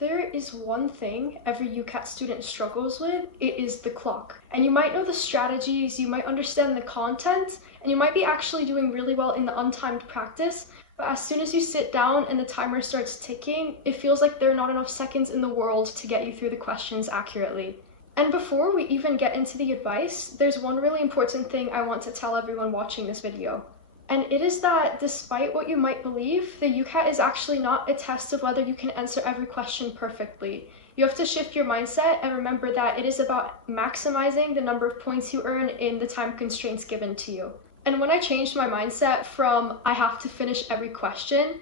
If there is one thing every UCAT student struggles with, it is the clock. And you might know the strategies, you might understand the content, and you might be actually doing really well in the untimed practice, but as soon as you sit down and the timer starts ticking, it feels like there are not enough seconds in the world to get you through the questions accurately. And before we even get into the advice, there's one really important thing I want to tell everyone watching this video. And it is that despite what you might believe, the UCAT is actually not a test of whether you can answer every question perfectly. You have to shift your mindset and remember that it is about maximizing the number of points you earn in the time constraints given to you. And when I changed my mindset from I have to finish every question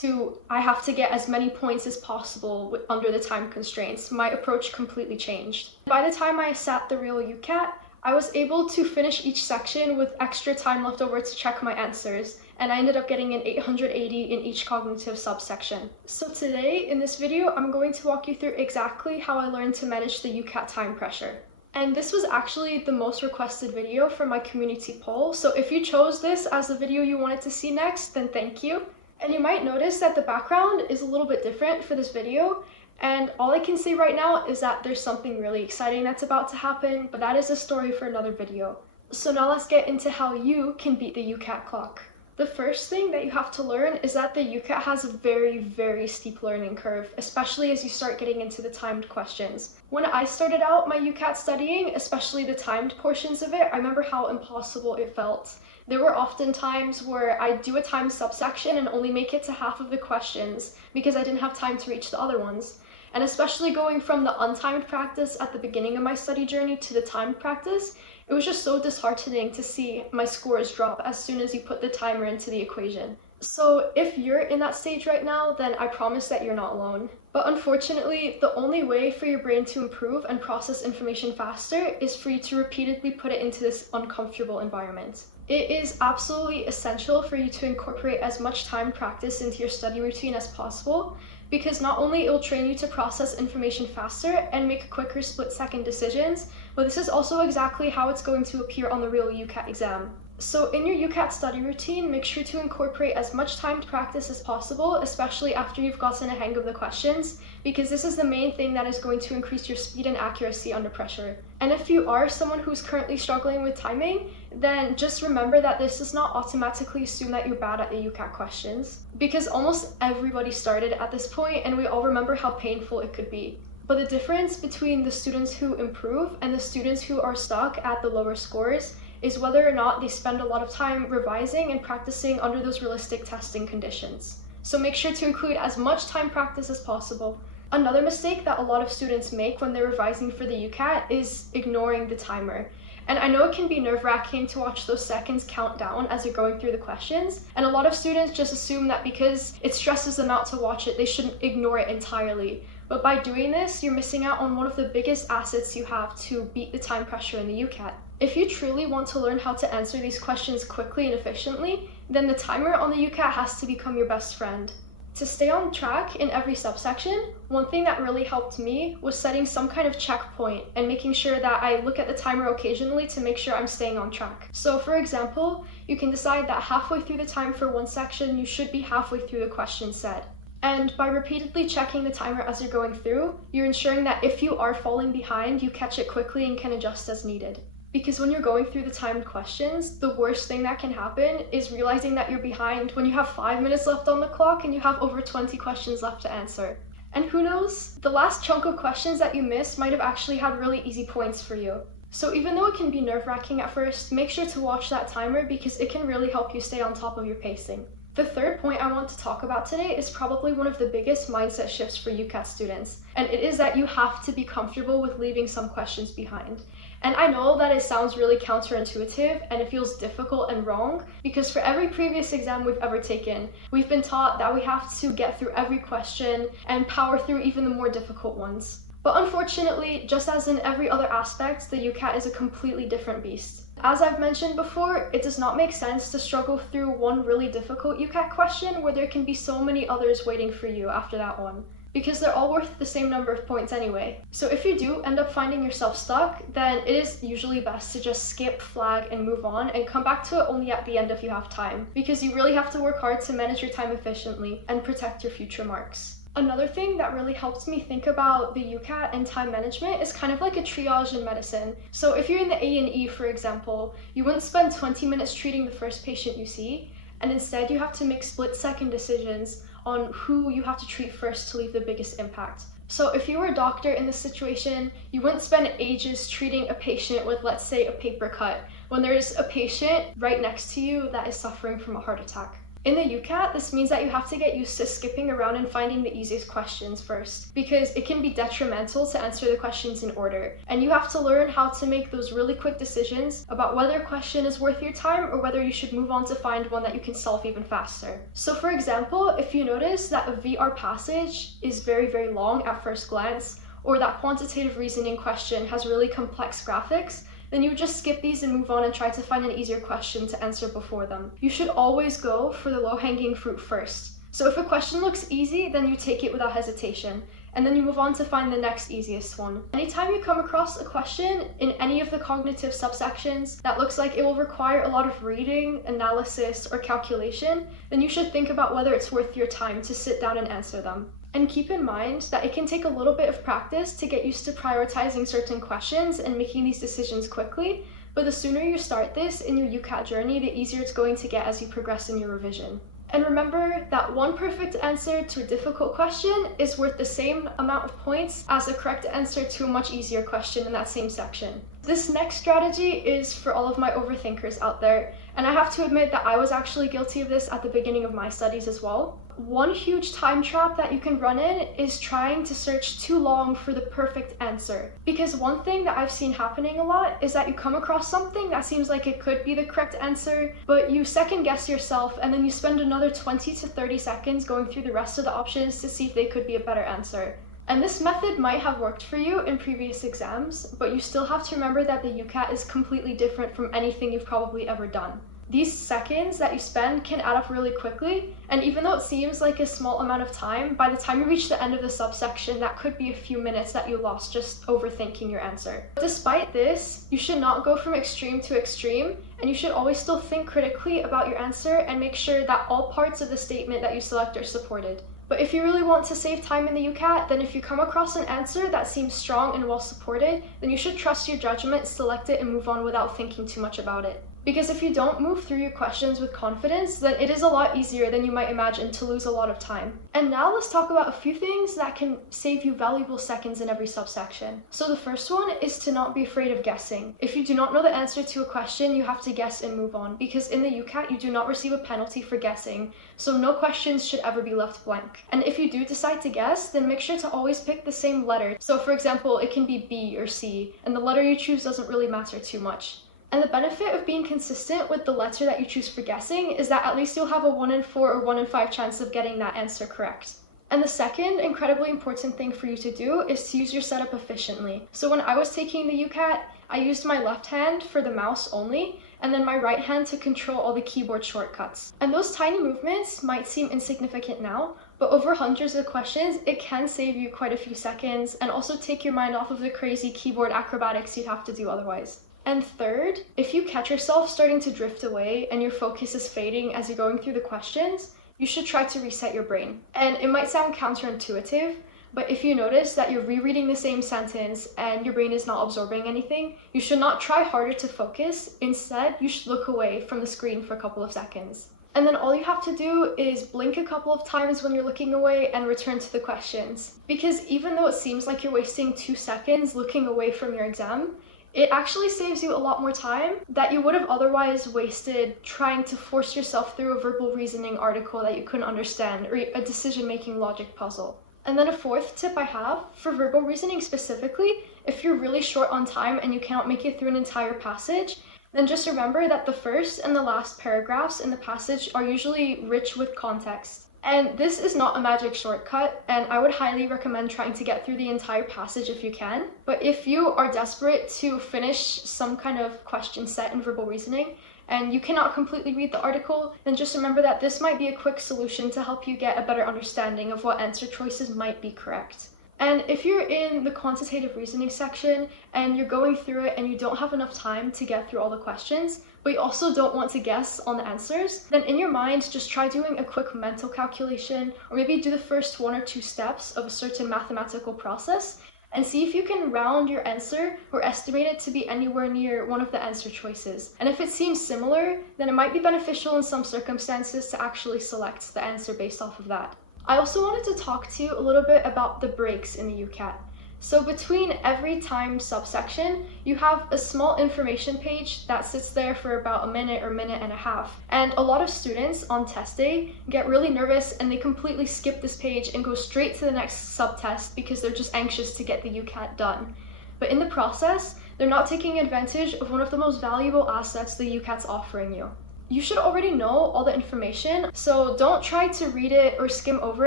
to I have to get as many points as possible under the time constraints, my approach completely changed. By the time I sat the real UCAT, I was able to finish each section with extra time left over to check my answers, and I ended up getting an 880 in each cognitive subsection. So today, in this video, I'm going to walk you through exactly how I learned to manage the UCAT time pressure. And this was actually the most requested video from my community poll, so if you chose this as the video you wanted to see next, then thank you. And you might notice that the background is a little bit different for this video, and all I can say right now is that there's something really exciting that's about to happen, but that is a story for another video. So now let's get into how you can beat the UCAT clock. The first thing that you have to learn is that the UCAT has a very steep learning curve, especially as you start getting into the timed questions. When I started out my UCAT studying, especially the timed portions of it, I remember how impossible it felt. There were often times where I'd do a timed subsection and only make it to half of the questions because I didn't have time to reach the other ones. And especially going from the untimed practice at the beginning of my study journey to the timed practice, it was just so disheartening to see my scores drop as soon as you put the timer into the equation. So if you're in that stage right now, then I promise that you're not alone. But unfortunately, the only way for your brain to improve and process information faster is for you to repeatedly put it into this uncomfortable environment. It is absolutely essential for you to incorporate as much time practice into your study routine as possible, because not only it will train you to process information faster and make quicker split-second decisions, but this is also exactly how it's going to appear on the real UCAT exam. So in your UCAT study routine, make sure to incorporate as much timed practice as possible, especially after you've gotten a hang of the questions, because this is the main thing that is going to increase your speed and accuracy under pressure. And if you are someone who's currently struggling with timing, then just remember that this does not automatically assume that you're bad at the UCAT questions, because almost everybody started at this point and we all remember how painful it could be. But the difference between the students who improve and the students who are stuck at the lower scores is whether or not they spend a lot of time revising and practicing under those realistic testing conditions. So make sure to include as much time practice as possible. Another mistake that a lot of students make when they're revising for the UCAT is ignoring the timer. And I know it can be nerve-wracking to watch those seconds count down as you're going through the questions, and a lot of students just assume that because it stresses them out to watch it, they shouldn't ignore it entirely. But by doing this, you're missing out on one of the biggest assets you have to beat the time pressure in the UCAT. If you truly want to learn how to answer these questions quickly and efficiently, then the timer on the UCAT has to become your best friend. To stay on track in every subsection, one thing that really helped me was setting some kind of checkpoint and making sure that I look at the timer occasionally to make sure I'm staying on track. So for example, you can decide that halfway through the time for one section, you should be halfway through the question set. And by repeatedly checking the timer as you're going through, you're ensuring that if you are falling behind, you catch it quickly and can adjust as needed. Because when you're going through the timed questions, the worst thing that can happen is realizing that you're behind when you have 5 minutes left on the clock and you have over 20 questions left to answer. And who knows, the last chunk of questions that you missed might have actually had really easy points for you. So even though it can be nerve-wracking at first, make sure to watch that timer because it can really help you stay on top of your pacing. The third point I want to talk about today is probably one of the biggest mindset shifts for UCAT students, and it is that you have to be comfortable with leaving some questions behind. And I know that it sounds really counterintuitive and it feels difficult and wrong because for every previous exam we've ever taken, we've been taught that we have to get through every question and power through even the more difficult ones. But unfortunately, just as in every other aspect, the UCAT is a completely different beast. As I've mentioned before, it does not make sense to struggle through one really difficult UCAT question where there can be so many others waiting for you after that one, because they're all worth the same number of points anyway. So if you do end up finding yourself stuck, then it is usually best to just skip, flag, and move on and come back to it only at the end if you have time, because you really have to work hard to manage your time efficiently and protect your future marks. Another thing that really helps me think about the UCAT and time management is kind of like a triage in medicine. So if you're in the A&E, for example, you wouldn't spend 20 minutes treating the first patient you see, and instead you have to make split-second decisions on who you have to treat first to leave the biggest impact. So if you were a doctor in this situation, you wouldn't spend ages treating a patient with, let's say, a paper cut, when there's a patient right next to you that is suffering from a heart attack. In the UCAT, this means that you have to get used to skipping around and finding the easiest questions first, because it can be detrimental to answer the questions in order. And you have to learn how to make those really quick decisions about whether a question is worth your time or whether you should move on to find one that you can solve even faster. So for example, if you notice that a VR passage is very, very long at first glance, or that quantitative reasoning question has really complex graphics, then you would just skip these and move on and try to find an easier question to answer before them. You should always go for the low-hanging fruit first. So if a question looks easy, then you take it without hesitation, and then you move on to find the next easiest one. Anytime you come across a question in any of the cognitive subsections that looks like it will require a lot of reading, analysis, or calculation, then you should think about whether it's worth your time to sit down and answer them. And keep in mind that it can take a little bit of practice to get used to prioritizing certain questions and making these decisions quickly, but the sooner you start this in your UCAT journey, the easier it's going to get as you progress in your revision. And remember that one perfect answer to a difficult question is worth the same amount of points as a correct answer to a much easier question in that same section. This next strategy is for all of my overthinkers out there, and I have to admit that I was actually guilty of this at the beginning of my studies as well. One huge time trap that you can run in is trying to search too long for the perfect answer. Because one thing that I've seen happening a lot is that you come across something that seems like it could be the correct answer, but you second guess yourself and then you spend another 20 to 30 seconds going through the rest of the options to see if they could be a better answer. And this method might have worked for you in previous exams, but you still have to remember that the UCAT is completely different from anything you've probably ever done. These seconds that you spend can add up really quickly, and even though it seems like a small amount of time, by the time you reach the end of the subsection, that could be a few minutes that you lost just overthinking your answer. Despite this, you should not go from extreme to extreme, and you should always still think critically about your answer and make sure that all parts of the statement that you select are supported. But if you really want to save time in the UCAT, then if you come across an answer that seems strong and well supported, then you should trust your judgment, select it, and move on without thinking too much about it. Because if you don't move through your questions with confidence, then it is a lot easier than you might imagine to lose a lot of time. And now let's talk about a few things that can save you valuable seconds in every subsection. So the first one is to not be afraid of guessing. If you do not know the answer to a question, you have to guess and move on, because in the UCAT, you do not receive a penalty for guessing, so no questions should ever be left blank. And if you do decide to guess, then make sure to always pick the same letter. So for example, it can be B or C, and the letter you choose doesn't really matter too much. And the benefit of being consistent with the letter that you choose for guessing is that at least you'll have a 1 in 4 or 1 in 5 chance of getting that answer correct. And the second incredibly important thing for you to do is to use your setup efficiently. So when I was taking the UCAT, I used my left hand for the mouse only, and then my right hand to control all the keyboard shortcuts. And those tiny movements might seem insignificant now, but over hundreds of questions, it can save you quite a few seconds and also take your mind off of the crazy keyboard acrobatics you'd have to do otherwise. And third, if you catch yourself starting to drift away and your focus is fading as you're going through the questions, you should try to reset your brain. And it might sound counterintuitive, but if you notice that you're rereading the same sentence and your brain is not absorbing anything, you should not try harder to focus. Instead, you should look away from the screen for a couple of seconds. And then all you have to do is blink a couple of times when you're looking away and return to the questions. Because even though it seems like you're wasting 2 seconds looking away from your exam, it actually saves you a lot more time that you would have otherwise wasted trying to force yourself through a verbal reasoning article that you couldn't understand or a decision-making logic puzzle. And then a fourth tip I have for verbal reasoning specifically, if you're really short on time and you cannot make it through an entire passage, then just remember that the first and the last paragraphs in the passage are usually rich with context. And this is not a magic shortcut, and I would highly recommend trying to get through the entire passage if you can. But if you are desperate to finish some kind of question set in verbal reasoning, and you cannot completely read the article, then just remember that this might be a quick solution to help you get a better understanding of what answer choices might be correct. And if you're in the quantitative reasoning section and you're going through it and you don't have enough time to get through all the questions, but you also don't want to guess on the answers, then in your mind, just try doing a quick mental calculation, or maybe do the first 1 or 2 steps of a certain mathematical process, and see if you can round your answer or estimate it to be anywhere near one of the answer choices. And if it seems similar, then it might be beneficial in some circumstances to actually select the answer based off of that. I also wanted to talk to you a little bit about the breaks in the UCAT. So between every timed subsection, you have a small information page that sits there for about a minute or minute and a half. And a lot of students on test day get really nervous and they completely skip this page and go straight to the next subtest because they're just anxious to get the UCAT done. But in the process, they're not taking advantage of one of the most valuable assets the UCAT's offering you. You should already know all the information, so don't try to read it or skim over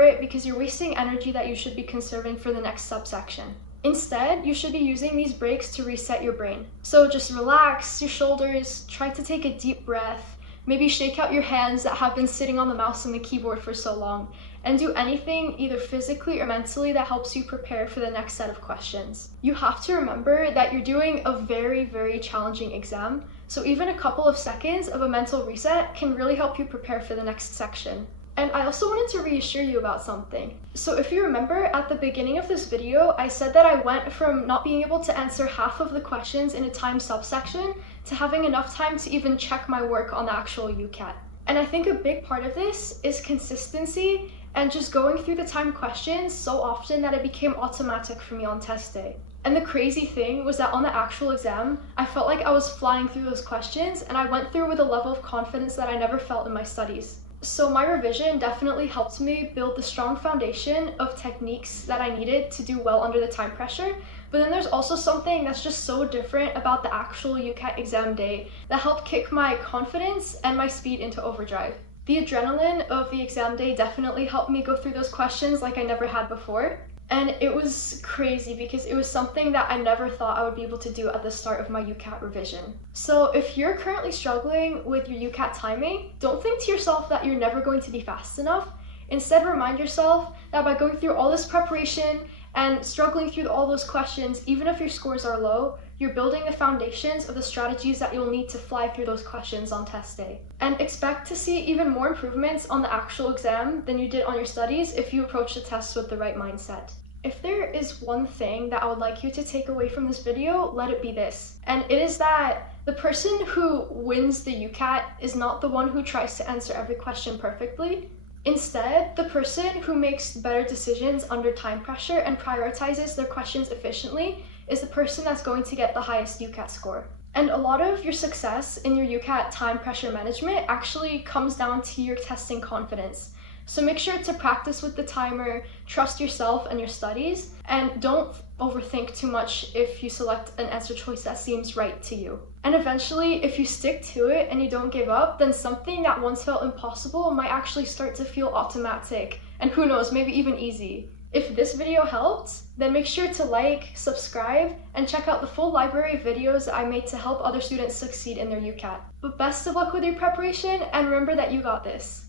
it because you're wasting energy that you should be conserving for the next subsection. Instead, you should be using these breaks to reset your brain. So just relax your shoulders, try to take a deep breath, maybe shake out your hands that have been sitting on the mouse and the keyboard for so long, and do anything either physically or mentally that helps you prepare for the next set of questions. You have to remember that you're doing a very, very challenging exam, so even a couple of seconds of a mental reset can really help you prepare for the next section. And I also wanted to reassure you about something. So if you remember at the beginning of this video, I said that I went from not being able to answer half of the questions in a timed subsection to having enough time to even check my work on the actual UCAT. And I think a big part of this is consistency and just going through the timed questions so often that it became automatic for me on test day. And the crazy thing was that on the actual exam, I felt like I was flying through those questions and I went through with a level of confidence that I never felt in my studies. So my revision definitely helped me build the strong foundation of techniques that I needed to do well under the time pressure. But then there's also something that's just so different about the actual UCAT exam day that helped kick my confidence and my speed into overdrive. The adrenaline of the exam day definitely helped me go through those questions like I never had before. And it was crazy because it was something that I never thought I would be able to do at the start of my UCAT revision. So if you're currently struggling with your UCAT timing, don't think to yourself that you're never going to be fast enough. Instead, remind yourself that by going through all this preparation and struggling through all those questions, even if your scores are low, you're building the foundations of the strategies that you'll need to fly through those questions on test day. And expect to see even more improvements on the actual exam than you did on your studies if you approach the tests with the right mindset. If there is one thing that I would like you to take away from this video, let it be this. And it is that the person who wins the UCAT is not the one who tries to answer every question perfectly. Instead, the person who makes better decisions under time pressure and prioritizes their questions efficiently is the person that's going to get the highest UCAT score. And a lot of your success in your UCAT time pressure management actually comes down to your testing confidence. So make sure to practice with the timer, trust yourself and your studies, and don't overthink too much if you select an answer choice that seems right to you. And eventually, if you stick to it and you don't give up, then something that once felt impossible might actually start to feel automatic, and who knows, maybe even easy. If this video helped, then make sure to like, subscribe, and check out the full library of videos that I made to help other students succeed in their UCAT. But best of luck with your preparation, and remember that you got this.